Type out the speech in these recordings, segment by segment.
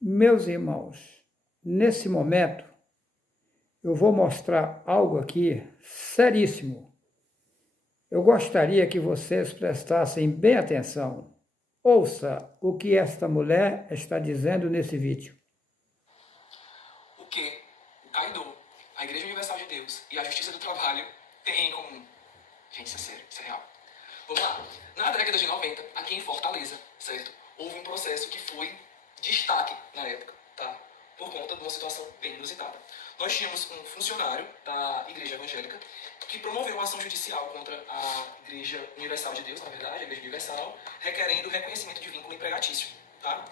Meus irmãos, nesse momento eu vou mostrar algo aqui seríssimo. Eu gostaria que vocês prestassem bem atenção. Ouça o que esta mulher está dizendo nesse vídeo. O que o Kaido, a Igreja Universal de Deus e a Justiça do Trabalho têm em comum? Gente, isso é sério, isso é real. Vamos lá. Na década de 90, aqui em Fortaleza, certo? Houve um processo que foi destaque na época, tá? Por conta de uma situação bem inusitada. Nós tínhamos um funcionário da Igreja Evangélica que promoveu uma ação judicial contra a Igreja Universal de Deus, na verdade, a Igreja Universal, requerendo reconhecimento de vínculo empregatício, tá?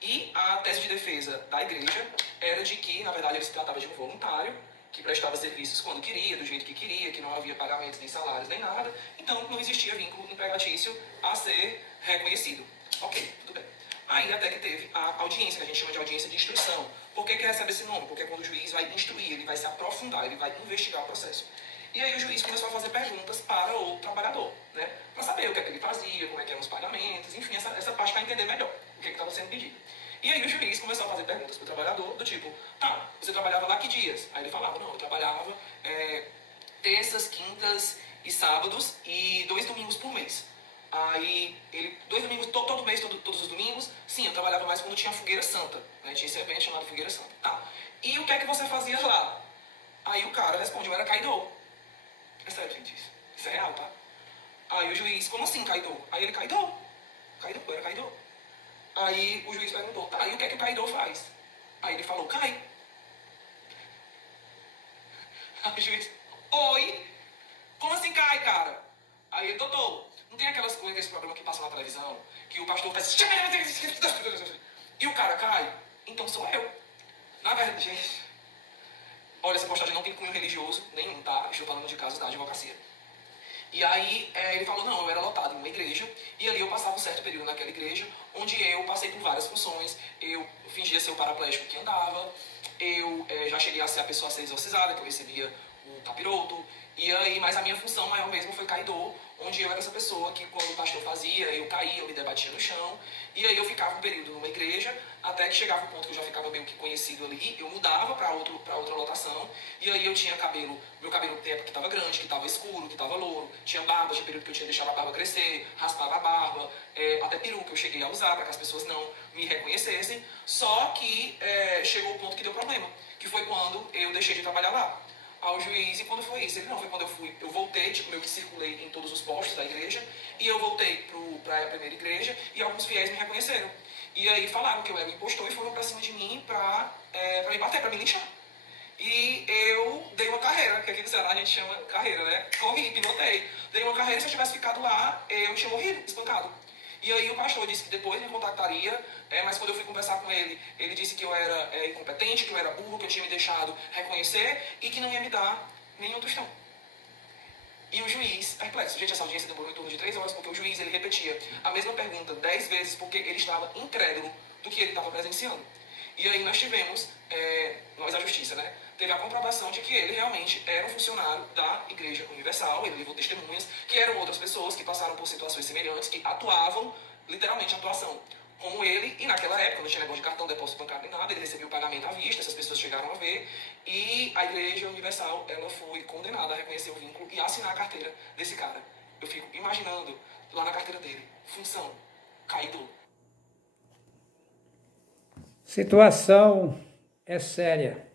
E a tese de defesa da igreja era de que, na verdade, ele se tratava de um voluntário que prestava serviços quando queria, do jeito que queria, que não havia pagamentos, nem salários, nem nada. Então, não existia vínculo empregatício a ser reconhecido. Ok, tudo bem. Aí até que teve a audiência, que a gente chama de audiência de instrução. Por que recebe esse nome? Porque quando o juiz vai instruir, ele vai se aprofundar, ele vai investigar o processo. E aí o juiz começou a fazer perguntas para o trabalhador, né? Para saber o que é que ele fazia, como é que eram os pagamentos, enfim, essa parte para entender melhor o que estava sendo pedido. E aí o juiz começou a fazer perguntas para o trabalhador, do tipo, tá, você trabalhava lá que dias? Aí ele falava, não, eu trabalhava terças, quintas e sábados e 2 domingos por mês. Aí, ele, 2 domingos, todo mês, todos os domingos, sim, eu trabalhava mais quando tinha a Fogueira Santa, né? Tinha esse evento chamado Fogueira Santa. Tá. E o que é que você fazia lá? Aí o cara responde, eu era Kaido. É sério, gente, isso é real, tá? Aí o juiz, como assim, Kaido? Aí ele, Kaido, eu era Kaido. Aí o juiz perguntou, tá, e o que é que o Kaido faz? Aí ele falou, cai. Aí o juiz, oi? Como assim cai, cara? Aí ele, doutor, não tem aquelas coisas, esse programa que passa na televisão, que o pastor faz... E o cara cai? Então sou eu. Na verdade, gente... Olha, essa postagem não tem cunho religioso nenhum, tá? Estou falando de casos da advocacia. E aí ele falou, não, eu era lotado em uma igreja, e ali eu passava um certo período naquela igreja, onde eu passei por várias funções, eu fingia ser o paraplégico que andava, eu já cheguei a ser a pessoa a ser exorcizada, que eu recebia o capiroto, e aí, mas a minha função maior mesmo foi caidor, onde eu era essa pessoa que quando o pastor fazia, eu caía, eu me debatia no chão, e aí eu ficava um período numa igreja, até que chegava um ponto que eu já ficava meio que conhecido ali, eu mudava para outra lotação, e aí eu tinha cabelo, meu cabelo no tempo que estava grande, que estava escuro, que estava louro, tinha barba, tinha período que eu tinha deixado a barba crescer, raspava a barba, até peruca eu cheguei a usar para que as pessoas não me reconhecessem, só que chegou o ponto que deu problema, que foi quando eu deixei de trabalhar lá. Ao juiz, e quando foi isso? Ele, não, foi quando eu voltei, tipo, meio que circulei em todos os postos da igreja, e eu voltei pra primeira igreja, e alguns fiéis me reconheceram. E aí falaram que eu era um impostor e foram pra cima de mim pra me bater, pra me linchar. E eu dei uma carreira, que aqui no Ceará a gente chama carreira, né? Corri, pilotei. Dei uma carreira, se eu tivesse ficado lá, eu tinha morrido, espancado. E aí o pastor disse que depois me contactaria, mas quando eu fui conversar com ele, ele disse que eu era incompetente, que eu era burro, que eu tinha me deixado reconhecer e que não ia me dar nenhum tostão. E o juiz, perplexo, gente, essa audiência demorou em torno de 3 horas, porque o juiz ele repetia a mesma pergunta 10 vezes, porque ele estava incrédulo do que ele estava presenciando. E aí nós tivemos, nós a justiça, né? Teve a comprovação de que ele realmente era um funcionário da Igreja Universal, ele levou testemunhas, que eram outras pessoas que passaram por situações semelhantes, que atuavam, literalmente atuação, como ele, e naquela época não tinha negócio de cartão, depósito bancário nem nada, ele recebia o pagamento à vista, essas pessoas chegaram a ver, e a Igreja Universal, ela foi condenada a reconhecer o vínculo e a assinar a carteira desse cara. Eu fico imaginando, lá na carteira dele, função, caído. Situação é séria.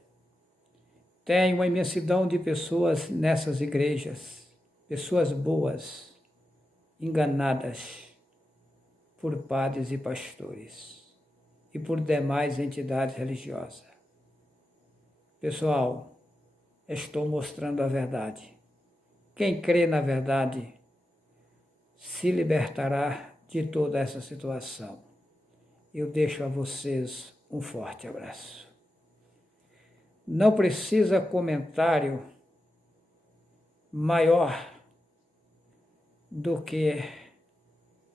Tem uma imensidão de pessoas nessas igrejas, pessoas boas, enganadas por padres e pastores e por demais entidades religiosas. Pessoal, estou mostrando a verdade. Quem crê na verdade se libertará de toda essa situação. Eu deixo a vocês um forte abraço. Não precisa comentário maior do que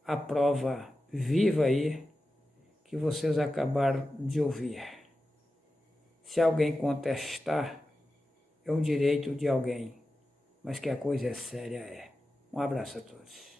a prova viva aí que vocês acabaram de ouvir. Se alguém contestar, é um direito de alguém, mas que a coisa é séria é. Um abraço a todos.